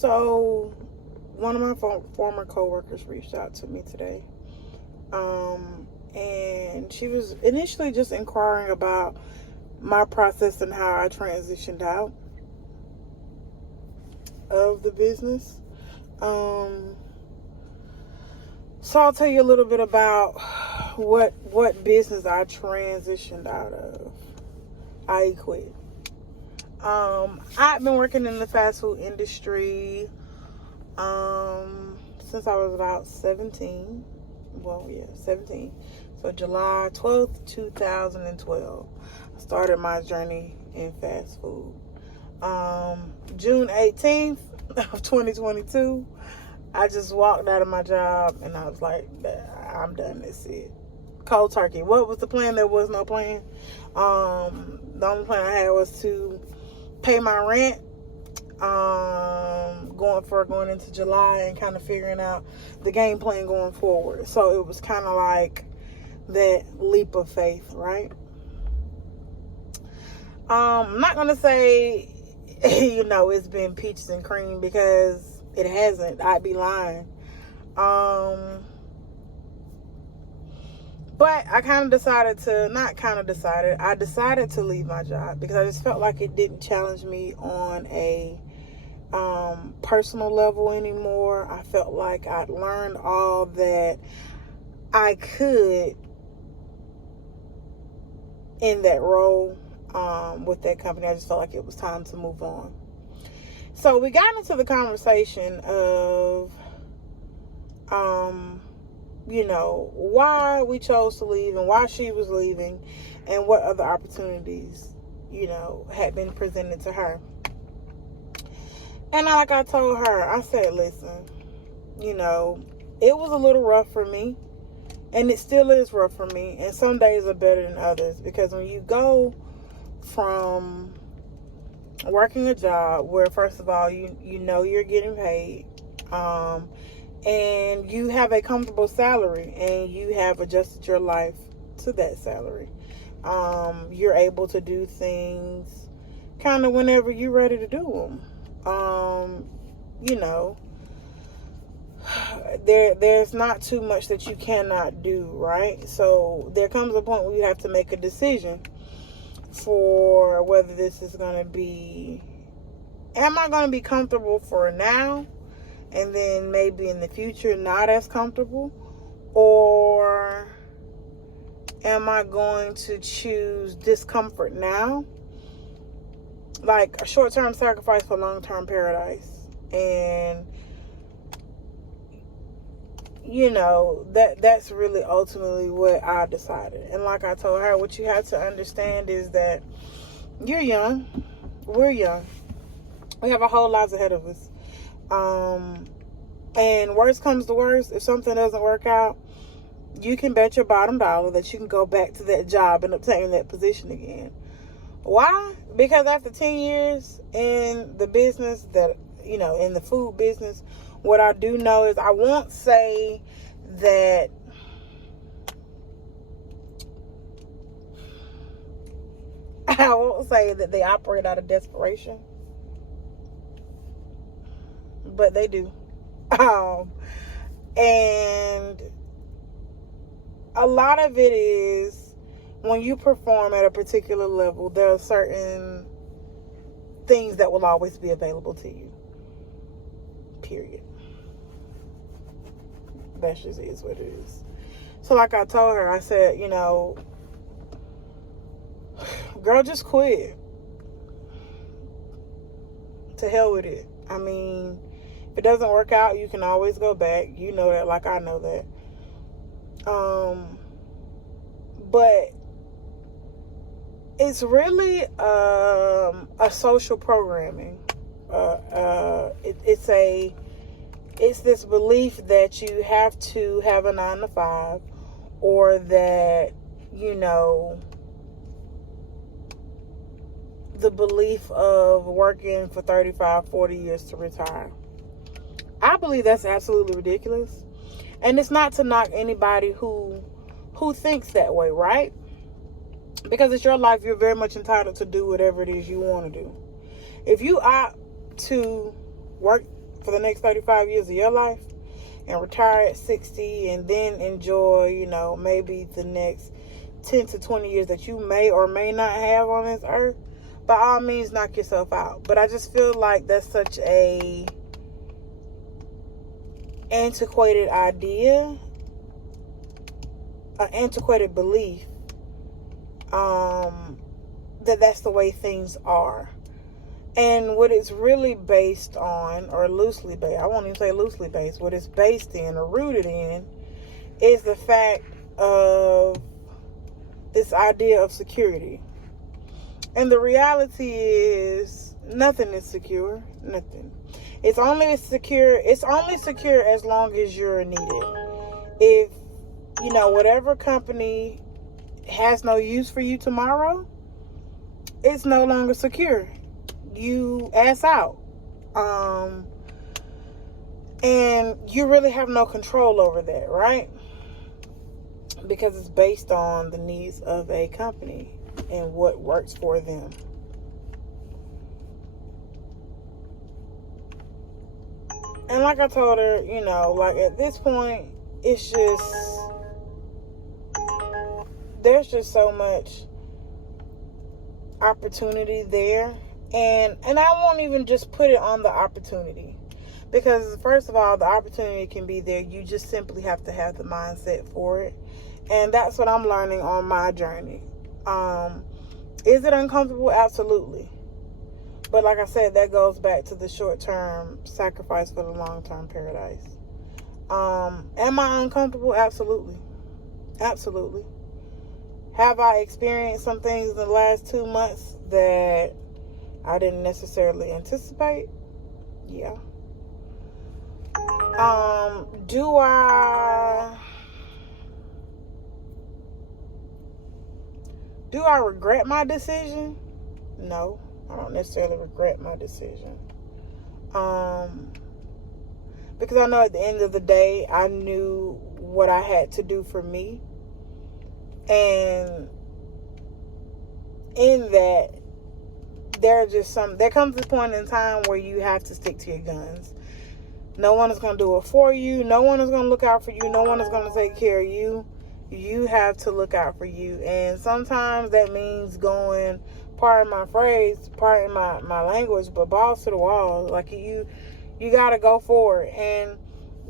So, one of my former coworkers reached out to me today. And she was initially just inquiring about my process and how I transitioned out of the business. So I'll tell you a little bit about what business I transitioned out of. I quit. I've been working in the fast food industry since I was about 17. Well, yeah, 17. So July 12th, 2012, I started my journey in fast food. June 18th of 2022, I just walked out of my job and I was like, I'm done. That's it. Cold turkey. What was the plan? There was no plan. The only plan I had was to pay my rent, going into July and kind of figuring out the game plan going forward. So it was kind of like that leap of faith, right? I'm not gonna say it's been peaches and cream, because it hasn't. I'd be lying. But I I decided to leave my job because I just felt like it didn't challenge me on a personal level anymore. I felt like I'd learned all that I could in that role with that company. I just felt like it was time to move on. So we got into the conversation of why we chose to leave and why she was leaving and what other opportunities, had been presented to her. And like I told her, I said, listen, it was a little rough for me, and it still is rough for me. And some days are better than others, because when you go from working a job where, first of all, you're getting paid, and you have a comfortable salary, and you have adjusted your life to that salary. You're able to do things kind of whenever you're ready to do them. There's not too much that you cannot do, right? So there comes a point where you have to make a decision for whether this is going to be, am I going to be comfortable for now, and then maybe in the future not as comfortable, or am I going to choose discomfort now, like a short-term sacrifice for long-term paradise? And that's really ultimately what I decided. And like I told her, what you have to understand is that you're young, we're young, we have a whole lot ahead of us. And worst comes to worst, if something doesn't work out, you can bet your bottom dollar that you can go back to that job and obtain that position again. Why? Because after 10 years in the business, in the food business, what I do know is I won't say that they operate out of desperation, but they do. And a lot of it is, when you perform at a particular level, there are certain things that will always be available to you. Period. That just is what it is. So like I told her, I said, girl, just quit. To hell with it. I mean, if it doesn't work out, you can always go back. You know that, like I know that. But it's really a social programming. It's this belief that you have to have a 9 to 5, or that the belief of working for 35, 40 years to retire. I believe that's absolutely ridiculous. And it's not to knock anybody who thinks that way, right? Because it's your life. You're very much entitled to do whatever it is you want to do. If you opt to work for the next 35 years of your life and retire at 60 and then enjoy, maybe the next 10 to 20 years that you may or may not have on this earth, by all means, knock yourself out. But I just feel like that's such a antiquated idea, an antiquated belief, that's the way things are. And what it's really based on, or loosely based, I won't even say loosely based, what it's based in or rooted in is the fact of this idea of security. And the reality is nothing is secure. Nothing. It's only secure as long as you're needed. If, whatever company has no use for you tomorrow, it's no longer secure. You ass out. And you really have no control over that, right? Because it's based on the needs of a company and what works for them. And like I told her, like at this point, it's just, there's just so much opportunity there. And I won't even just put it on the opportunity. Because first of all, the opportunity can be there. You just simply have to have the mindset for it. And that's what I'm learning on my journey. Is it uncomfortable? Absolutely. But like I said, that goes back to the short-term sacrifice for the long-term paradise. Am I uncomfortable? Absolutely. Absolutely. Have I experienced some things in the last 2 months that I didn't necessarily anticipate? Yeah. Do I regret my decision? No, I don't necessarily regret my decision. Because I know at the end of the day, I knew what I had to do for me. And in that, there comes a point in time where you have to stick to your guns. No one is going to do it for you. No one is going to look out for you. No one is going to take care of you. You have to look out for you. And sometimes that means going, pardon my phrase, pardon my language, but balls to the wall. Like you got to go for it. And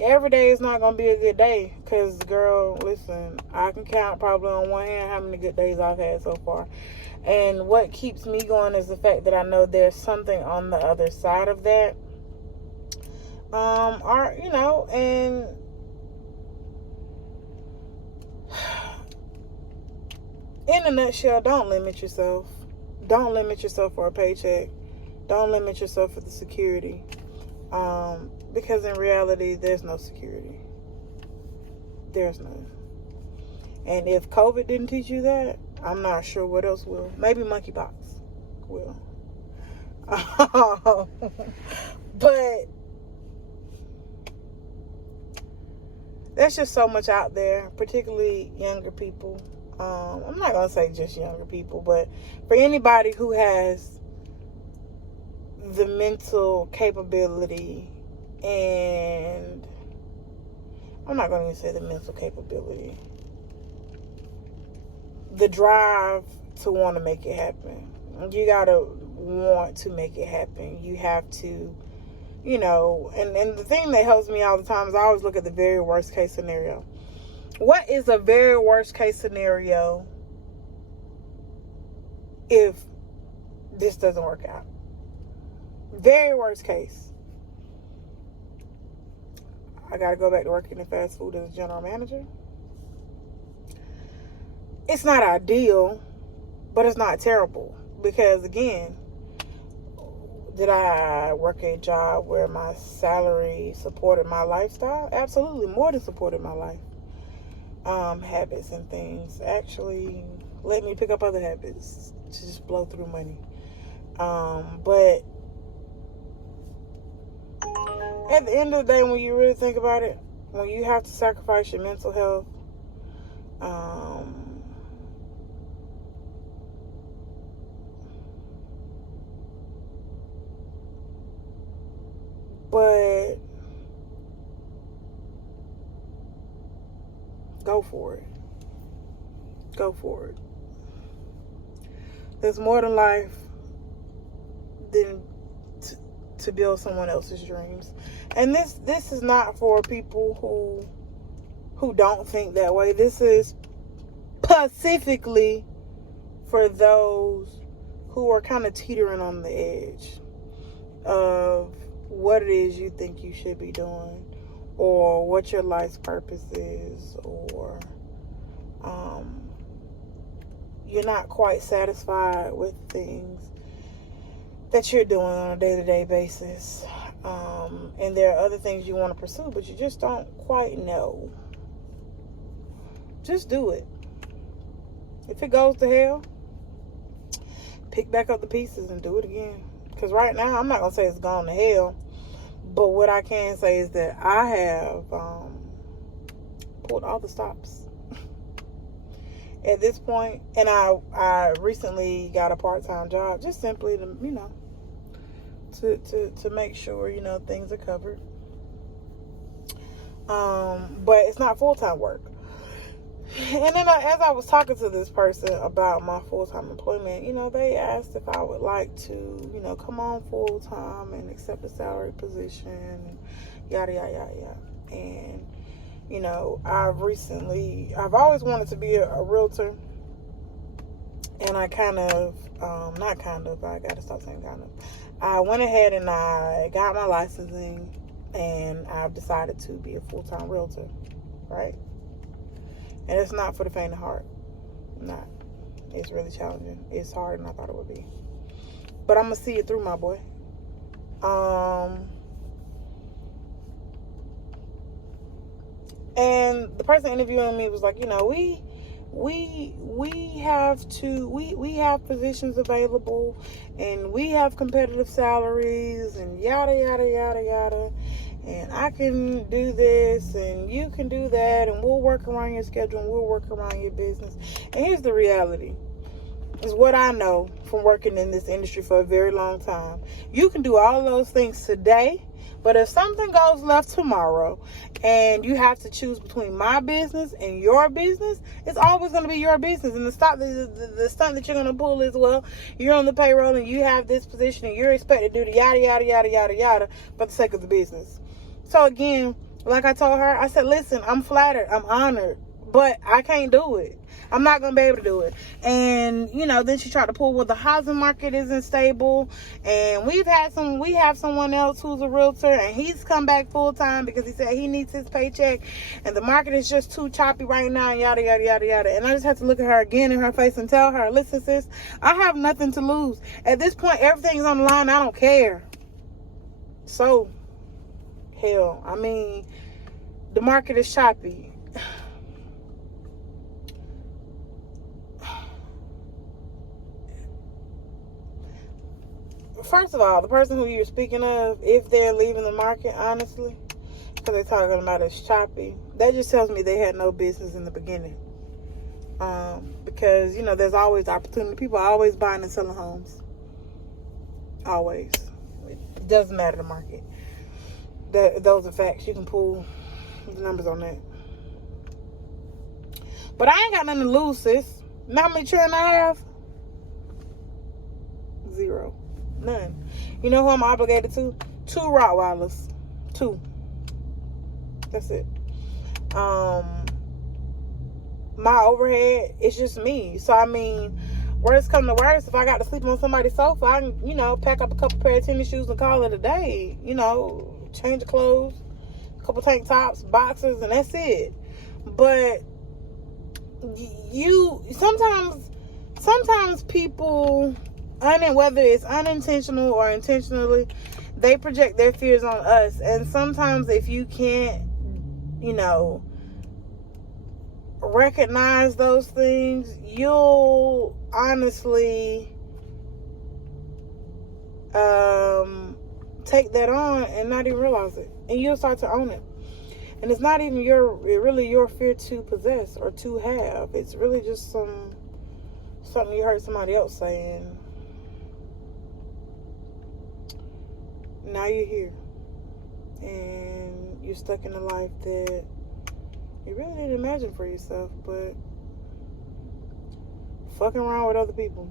every day is not going to be a good day. Because, girl, listen, I can count probably on one hand how many good days I've had so far. And what keeps me going is the fact that I know there's something on the other side of that. And in a nutshell, don't limit yourself. Don't limit yourself for a paycheck. Don't limit yourself for the security. Because in reality, there's no security. There's none. And if COVID didn't teach you that, I'm not sure what else will. Maybe monkeypox will. But there's just so much out there, particularly younger people. I'm not going to say just younger people, but for anybody who has the mental capability, and I'm not going to say the mental capability, the drive to want to make it happen. You got to want to make it happen. You have to, and the thing that helps me all the time is I always look at the very worst case scenario. What is a very worst case scenario if this doesn't work out? Very worst case. I got to go back to working in fast food as a general manager. It's not ideal, but it's not terrible. Because again, did I work a job where my salary supported my lifestyle? Absolutely, more than supported my life. Habits and things actually let me pick up other habits to just blow through money. But at the end of the day, when you really think about it, when you have to sacrifice your mental health, but Go for it. Go for it. There's more to life than to build someone else's dreams. And this is not for people who don't think that way. This is specifically for those who are kind of teetering on the edge of what it is you think you should be doing, or what your life's purpose is, or you're not quite satisfied with things that you're doing on a day-to-day basis, and there are other things you want to pursue, but you just don't quite know. Just do it. If it goes to hell, pick back up the pieces and do it again. Because right now, I'm not going to say it's gone to hell, but what I can say is that I have pulled all the stops at this point. And I recently got a part-time job, just simply to, to make sure, things are covered. But it's not full-time work. And then as I was talking to this person about my full-time employment, they asked if I would like to, come on full-time and accept a salary position, and yada, yada, yada, yada. And, I've always wanted to be a realtor. And I I got to stop saying kind of. I went ahead and I got my licensing, and I've decided to be a full-time realtor, right? And it's not for the faint of heart. Not. It's really challenging. It's harder than I thought it would be. But I'm going to see it through, my boy. And the person interviewing me was like, we have positions available, and we have competitive salaries, and yada, yada, yada, yada. And I can do this, and you can do that, and we'll work around your schedule, and we'll work around your business. And here's the reality. Is what I know from working in this industry for a very long time. You can do all those things today, but if something goes left tomorrow and you have to choose between my business and your business, it's always going to be your business. And the stunt that you're going to pull is, well, you're on the payroll and you have this position and you're expected to do the yada, yada, yada, yada, yada for the sake of the business. So again, like I told her, I said, listen, I'm flattered, I'm honored, but I can't do it. I'm not going to be able to do it. And, then she tried to pull, well, the housing market isn't stable. And we have someone else who's a realtor, and he's come back full time because he said he needs his paycheck. And the market is just too choppy right now, and yada, yada, yada, yada. And I just have to look at her again in her face and tell her, listen, sis, I have nothing to lose. At this point, everything's on the line. I don't care. So, hell, the market is choppy. First of all, the person who you're speaking of, if they're leaving the market, honestly, because they're talking about it's choppy, that just tells me they had no business in the beginning. Because, there's always opportunity. People are always buying and selling homes. Always. It doesn't matter the market. Those are facts. You can pull the numbers on that. But I ain't got nothing to lose, sis. Know how many children I have? 0. None. You know who I'm obligated to? 2 Rottweilers. 2. That's it. My overhead, it's just me. So, worst come to worst, if I got to sleep on somebody's sofa, I can, pack up a couple pair of tennis shoes and call it a day. Change the clothes, a couple tank tops, boxers, and that's it. But sometimes people, whether it's unintentional or intentionally, they project their fears on us. And sometimes if you can't, recognize those things, you'll honestly take that on and not even realize it. And you'll start to own it. And it's not even really your fear to possess or to have. It's really just something you heard somebody else saying. Now you're here. And you're stuck in a life that You really didn't imagine for yourself, but fucking around with other people.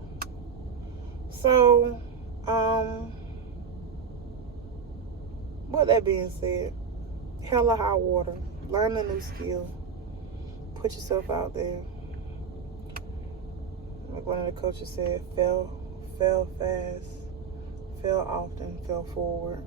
So, with that being said, hella high water. Learn a new skill. Put yourself out there. Like one of the coaches said, fail fast, fail often, fail forward.